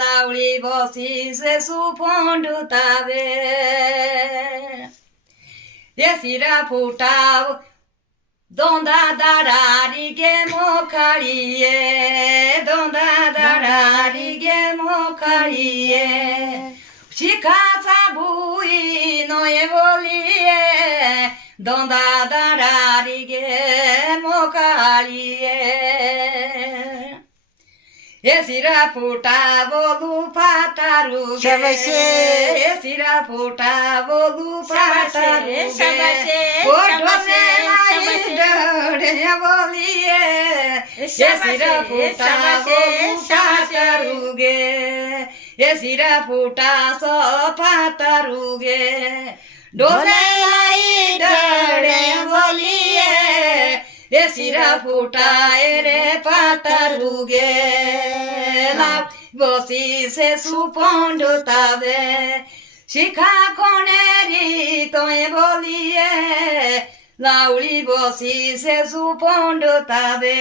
লাউড়ি বসিছে সুফন্ডু তাবে দেশিরা ফুটাও দন্দা দাঁড়ারি গে মোখাড়িয়ে দন্দা দাঁড়ারি গে মোখাড়িয়ে শিখা চাবুই নয়ে বলিয়ে দন্দা দাঁড়ারি গে মোখাড়িয়ে এসিরা ফুটা বলু ফাটারু এসিরা ফুটা বলু ফাটারু বলিয়ে এসিরা ফুটা বলু ফাটারু গে এসিরা ফুটা ফাটারু গে ডোলে লাই ডরে বলিয়ে এসিরা ফুটা রে ফাটারু গে বসিছে সুফন্ডু তাবে শিখা খনেরি তোয়ে বলিয়ে লাউড়ি বসিছে সুফন্ডু তাবে